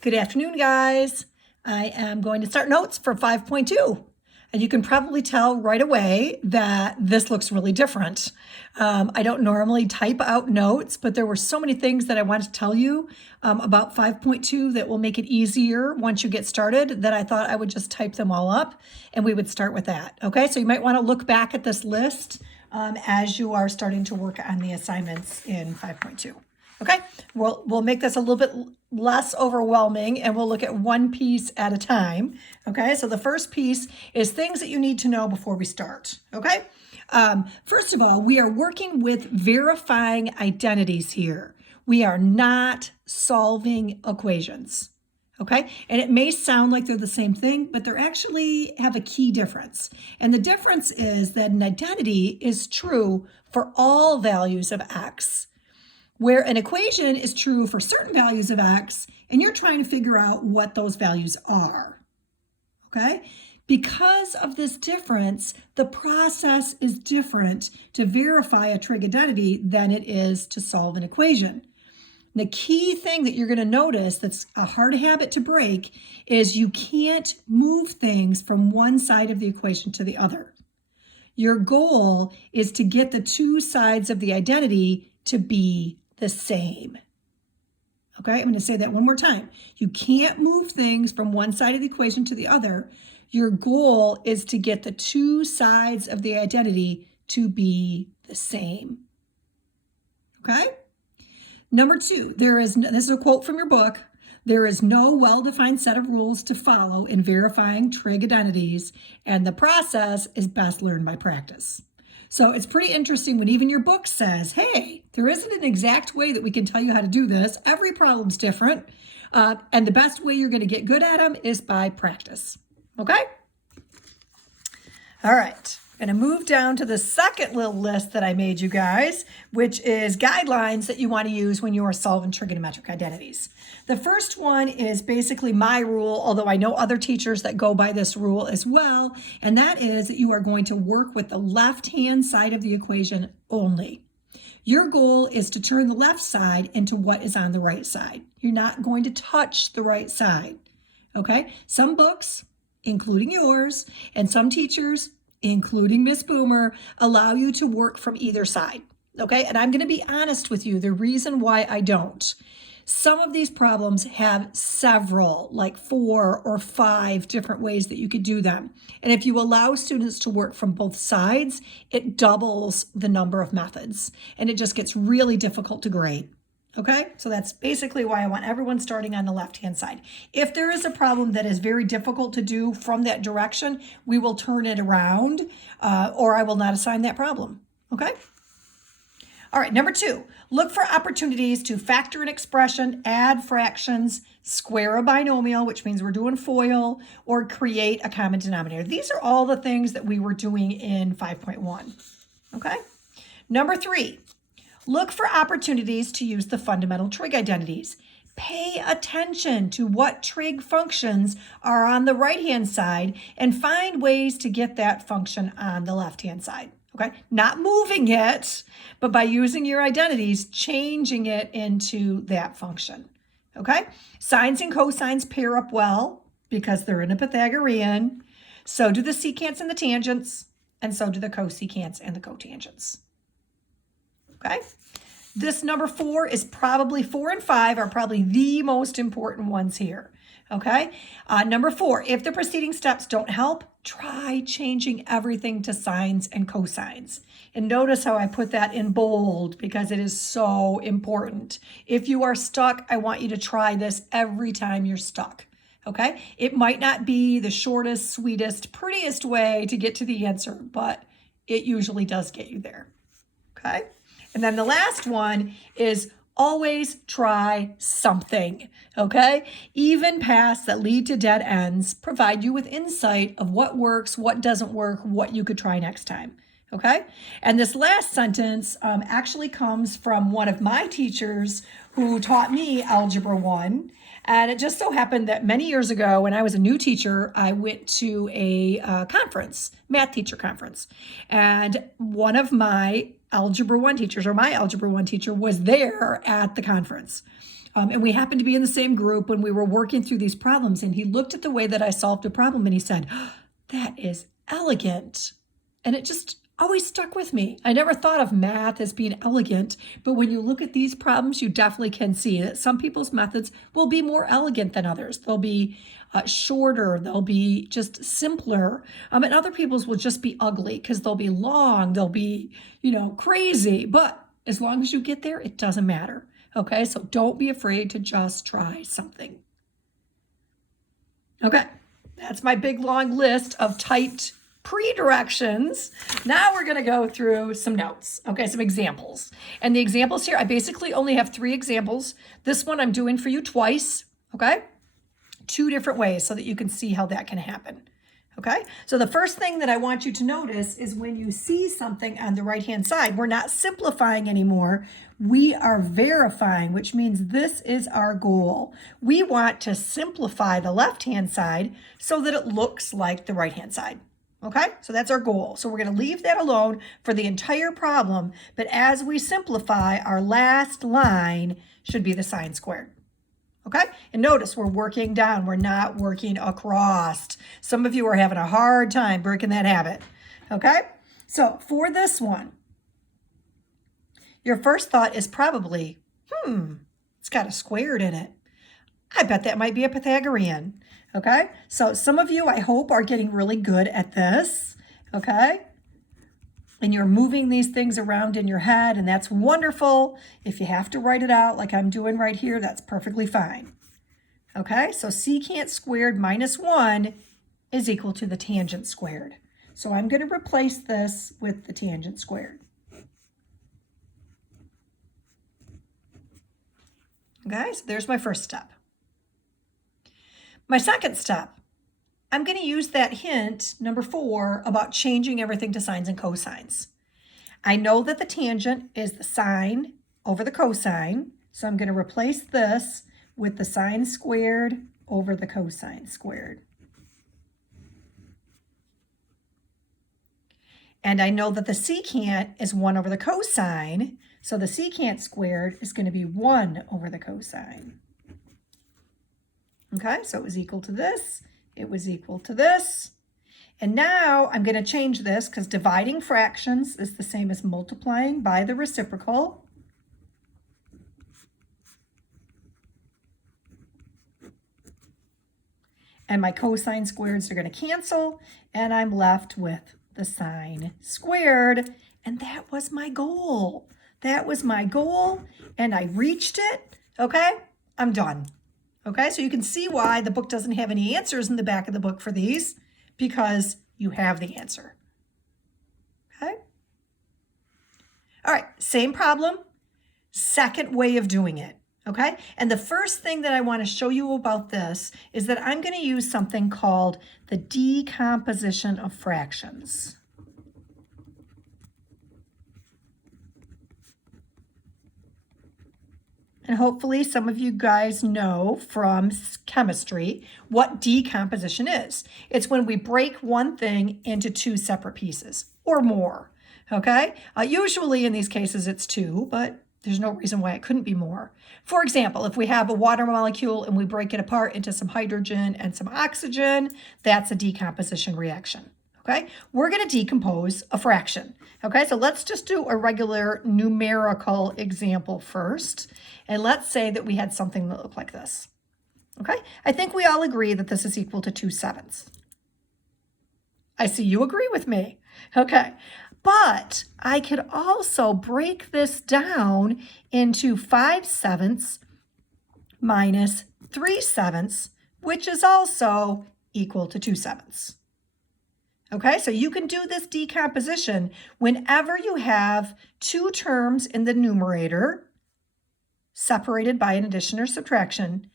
Good afternoon, guys. I am going to start notes for 5.2. And you can probably tell right away that this looks really different. I don't normally type out notes, but there were so many things that I wanted to tell you about 5.2 that will make it easier once you get started that I thought I would just type them all up and we would start with that. Okay, so you might want to look back at this list as you are starting to work on the assignments in 5.2. Okay, we'll make this a little bit less overwhelming and we'll look at one piece at a time. Okay, so the first piece is things that you need to know before we start. Okay, first of all, we are working with verifying identities here. We are not solving equations. Okay, and it may sound like they're the same thing, but they actually have a key difference. And the difference is that an identity is true for all values of x, where an equation is true for certain values of x, and you're trying to figure out what those values are, okay? Because of this difference, the process is different to verify a trig identity than it is to solve an equation. The key thing that you're going to notice that's a hard habit to break is you can't move things from one side of the equation to the other. Your goal is to get the two sides of the identity to be the same. Okay, I'm going to say that one more time. You can't move things from one side of the equation to the other. Your goal is to get the two sides of the identity to be the same. Okay? Number two, this is a quote from your book. There is no well-defined set of rules to follow in verifying trig identities, and the process is best learned by practice. So it's pretty interesting when even your book says, hey, there isn't an exact way that we can tell you how to do this. Every problem's different. And the best way you're going to get good at them is by practice. Okay? All right. I'm going to move down to the second little list that I made you guys, which is guidelines that you want to use when you are solving trigonometric identities. The first one is basically my rule, although I know other teachers that go by this rule as well, and that is that you are going to work with the left-hand side of the equation only. Your goal is to turn the left side into what is on the right side. You're not going to touch the right side, okay? Some books, including yours, and some teachers, including Miss Boomer, allow you to work from either side, okay? And I'm going to be honest with you, the reason why I don't. Some of these problems have several, like 4 or 5 different ways that you could do them. And if you allow students to work from both sides, it doubles the number of methods, and it just gets really difficult to grade. Okay, so that's basically why I want everyone starting on the left-hand side. If there is a problem that is very difficult to do from that direction, we will turn it around or I will not assign that problem. Okay? All right, number 2, look for opportunities to factor an expression, add fractions, square a binomial, which means we're doing FOIL, or create a common denominator. These are all the things that we were doing in 5.1. Okay? Number 3. Look for opportunities to use the fundamental trig identities. Pay attention to what trig functions are on the right-hand side and find ways to get that function on the left-hand side. Okay, not moving it, but by using your identities, changing it into that function. Okay, sines and cosines pair up well because they're in a Pythagorean. So do the secants and the tangents, and so do the cosecants and the cotangents. Okay, this number 4 is probably 4 and 5 are probably the most important ones here. Okay, number 4, if the preceding steps don't help, try changing everything to sines and cosines. And notice how I put that in bold because it is so important. If you are stuck, I want you to try this every time you're stuck. Okay, it might not be the shortest, sweetest, prettiest way to get to the answer, but it usually does get you there. Okay. And then the last one is always try something, okay? Even paths that lead to dead ends provide you with insight of what works, what doesn't work, what you could try next time, okay? And this last sentence actually comes from one of my teachers who taught me Algebra 1. And it just so happened that many years ago, when I was a new teacher, I went to a conference, math teacher conference. And one of my Algebra 1 teachers, or my Algebra 1 teacher, was there at the conference. And we happened to be in the same group when we were working through these problems. And he looked at the way that I solved a problem and he said, "Oh, that is elegant." And it just always stuck with me. I never thought of math as being elegant, but when you look at these problems, you definitely can see that some people's methods will be more elegant than others. They'll be shorter, they'll be just simpler, and other people's will just be ugly because they'll be long, they'll be, crazy. But as long as you get there, it doesn't matter. Okay, so don't be afraid to just try something. Okay, that's my big long list of typed pre-directions. Now we're going to go through some notes, okay, some examples. And the examples here, I basically only have 3 examples. This one I'm doing for you twice, okay? 2 different ways so that you can see how that can happen, okay? So the first thing that I want you to notice is when you see something on the right-hand side, we're not simplifying anymore. We are verifying, which means this is our goal. We want to simplify the left-hand side so that it looks like the right-hand side. Okay, so that's our goal. So we're going to leave that alone for the entire problem, but as we simplify, our last line should be the sine squared. Okay, and notice we're working down, we're not working across. Some of you are having a hard time breaking that habit. Okay, so for this one, your first thought is probably, it's got a squared in it. I bet that might be a Pythagorean. Okay, so some of you, I hope, are getting really good at this, okay? And you're moving these things around in your head, and that's wonderful. If you have to write it out like I'm doing right here, that's perfectly fine. Okay, so secant squared minus 1 is equal to the tangent squared. So I'm going to replace this with the tangent squared. Okay, so there's my first step. My second step, I'm going to use that hint, number 4, about changing everything to sines and cosines. I know that the tangent is the sine over the cosine, so I'm going to replace this with the sine squared over the cosine squared. And I know that the secant is 1 over the cosine, so the secant squared is going to be 1 over the cosine. Okay, so it was equal to this, it was equal to this. And now I'm going to change this because dividing fractions is the same as multiplying by the reciprocal. And my cosine squareds are going to cancel, and I'm left with the sine squared. And that was my goal. That was my goal, and I reached it. Okay, I'm done. Okay, so you can see why the book doesn't have any answers in the back of the book for these, because you have the answer. Okay? All right, same problem, second way of doing it. Okay, and the first thing that I want to show you about this is that I'm going to use something called the decomposition of fractions. And hopefully some of you guys know from chemistry what decomposition is. It's when we break one thing into 2 separate pieces or more, okay? Usually in these cases it's 2, but there's no reason why it couldn't be more. For example, if we have a water molecule and we break it apart into some hydrogen and some oxygen, that's a decomposition reaction. Okay, we're going to decompose a fraction. Okay, so let's just do a regular numerical example first. And let's say that we had something that looked like this. Okay, I think we all agree that this is equal to 2/7. I see you agree with me. Okay, but I could also break this down into 5/7 minus 3/7, which is also equal to 2/7. Okay, so you can do this decomposition whenever you have 2 terms in the numerator separated by an addition or subtraction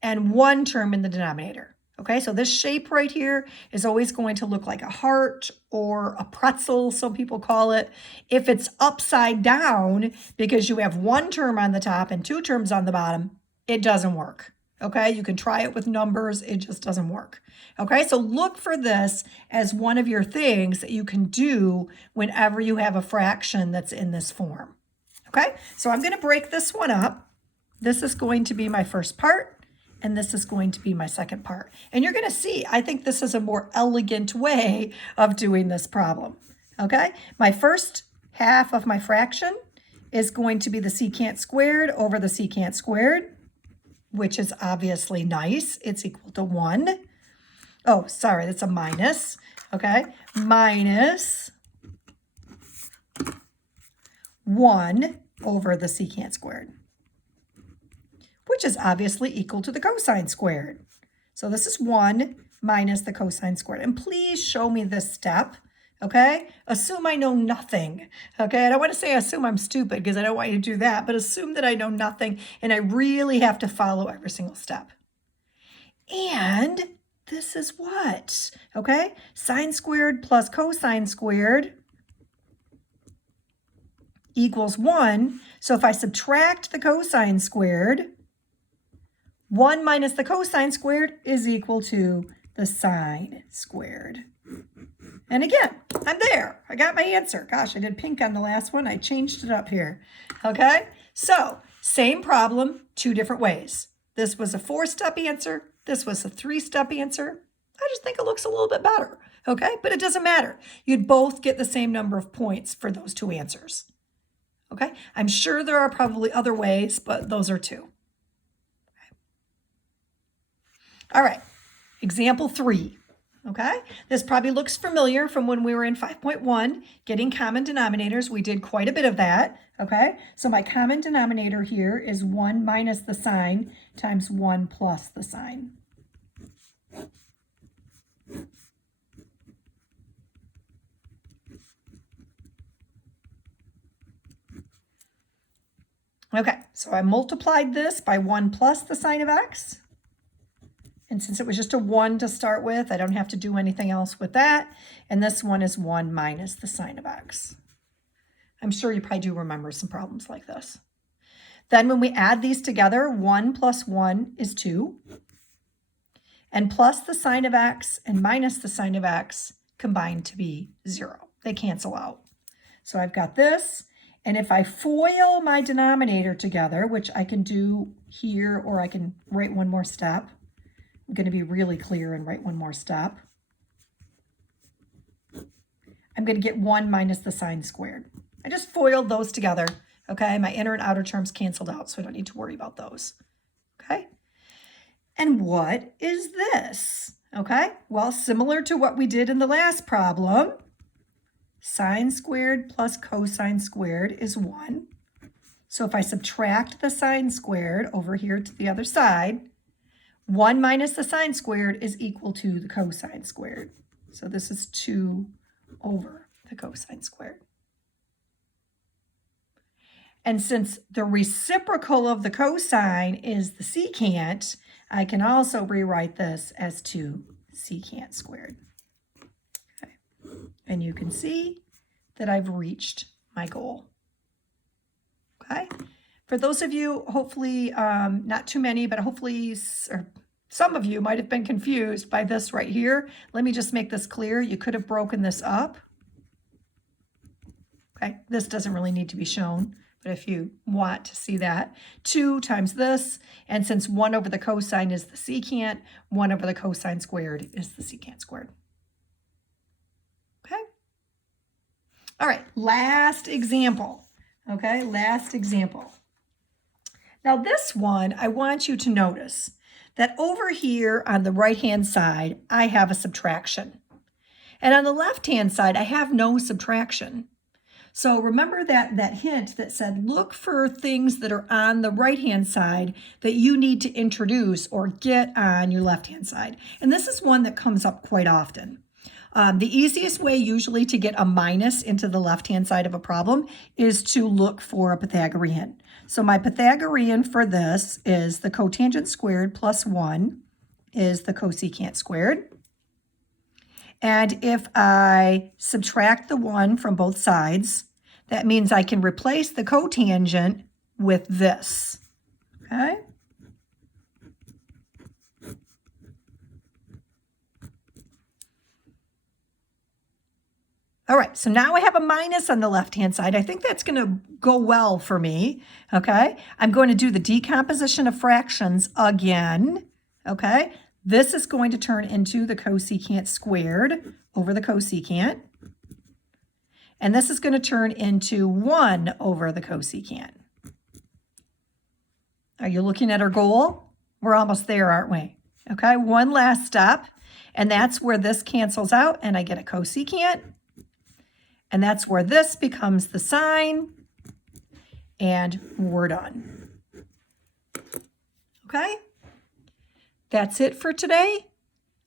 and 1 term in the denominator. Okay, so this shape right here is always going to look like a heart or a pretzel, some people call it. If it's upside down because you have 1 term on the top and 2 terms on the bottom, it doesn't work. Okay, you can try it with numbers, it just doesn't work. Okay, so look for this as one of your things that you can do whenever you have a fraction that's in this form. Okay, so I'm going to break this one up. This is going to be my first part, and this is going to be my second part. And you're going to see, I think this is a more elegant way of doing this problem. Okay, my first half of my fraction is going to be the secant squared over the secant squared, which is obviously nice. It's equal to 1. Oh, sorry, that's a minus. Okay, minus 1 over the secant squared, which is obviously equal to the cosine squared. So this is 1 minus the cosine squared. And please show me this step, okay? Assume I know nothing, okay? I don't want to say assume I'm stupid because I don't want you to do that, but assume that I know nothing and I really have to follow every single step. And this is what, okay? Sine squared plus cosine squared equals 1. So if I subtract the cosine squared, 1 minus the cosine squared is equal to the sine squared. And again, I'm there. I got my answer. Gosh, I did pink on the last one. I changed it up here. Okay? So, same problem, 2 different ways. This was a 4-step answer. This was a 3-step answer. I just think it looks a little bit better. Okay? But it doesn't matter. You'd both get the same number of points for those 2 answers. Okay? I'm sure there are probably other ways, but those are 2. Okay. All right. Example 3. Okay, this probably looks familiar from when we were in 5.1, getting common denominators. We did quite a bit of that. Okay, so my common denominator here is 1 minus the sine times 1 plus the sine. Okay, so I multiplied this by 1 plus the sine of x. And since it was just a 1 to start with, I don't have to do anything else with that. And this one is 1 minus the sine of x. I'm sure you probably do remember some problems like this. Then when we add these together, 1 plus 1 is 2. And plus the sine of x and minus the sine of x combine to be 0. They cancel out. So I've got this. And if I FOIL my denominator together, which I can do here, or I can write one more step. I'm going to be really clear and write one more step. I'm going to get 1 minus the sine squared. I just FOILed those together. Okay, my inner and outer terms canceled out, so I don't need to worry about those. Okay, and what is this? Okay, well, similar to what we did in the last problem, sine squared plus cosine squared is 1. So if I subtract the sine squared over here to the other side, 1 minus the sine squared is equal to the cosine squared. So this is 2 over the cosine squared. And since the reciprocal of the cosine is the secant, I can also rewrite this as 2 secant squared. Okay. And you can see that I've reached my goal. Okay. For those of you, hopefully, not too many, but hopefully some of you might have been confused by this right here. Let me just make this clear. You could have broken this up. Okay, this doesn't really need to be shown, but if you want to see that, 2 times this, and since 1 over the cosine is the secant, 1 over the cosine squared is the secant squared. Okay. All right, last example. Okay, last example. Now this one, I want you to notice that over here on the right-hand side, I have a subtraction. And on the left-hand side, I have no subtraction. So remember that hint that said, look for things that are on the right-hand side that you need to introduce or get on your left-hand side. And this is one that comes up quite often. The easiest way usually to get a minus into the left-hand side of a problem is to look for a Pythagorean. So my Pythagorean for this is the cotangent squared plus 1 is the cosecant squared. And if I subtract the 1 from both sides, that means I can replace the cotangent with this. Okay? All right, so now I have a minus on the left-hand side. I think that's going to go well for me, okay? I'm going to do the decomposition of fractions again, okay? This is going to turn into the cosecant squared over the cosecant. And this is going to turn into 1 over the cosecant. Are you looking at our goal? We're almost there, aren't we? Okay, one last step, and that's where this cancels out, and I get a cosecant. And that's where this becomes the sine, and we're done. Okay? That's it for today.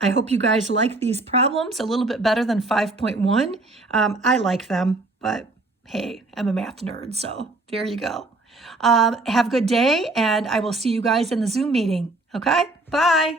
I hope you guys like these problems a little bit better than 5.1. I like them, but hey, I'm a math nerd, so there you go. Have a good day, and I will see you guys in the Zoom meeting. Okay? Bye.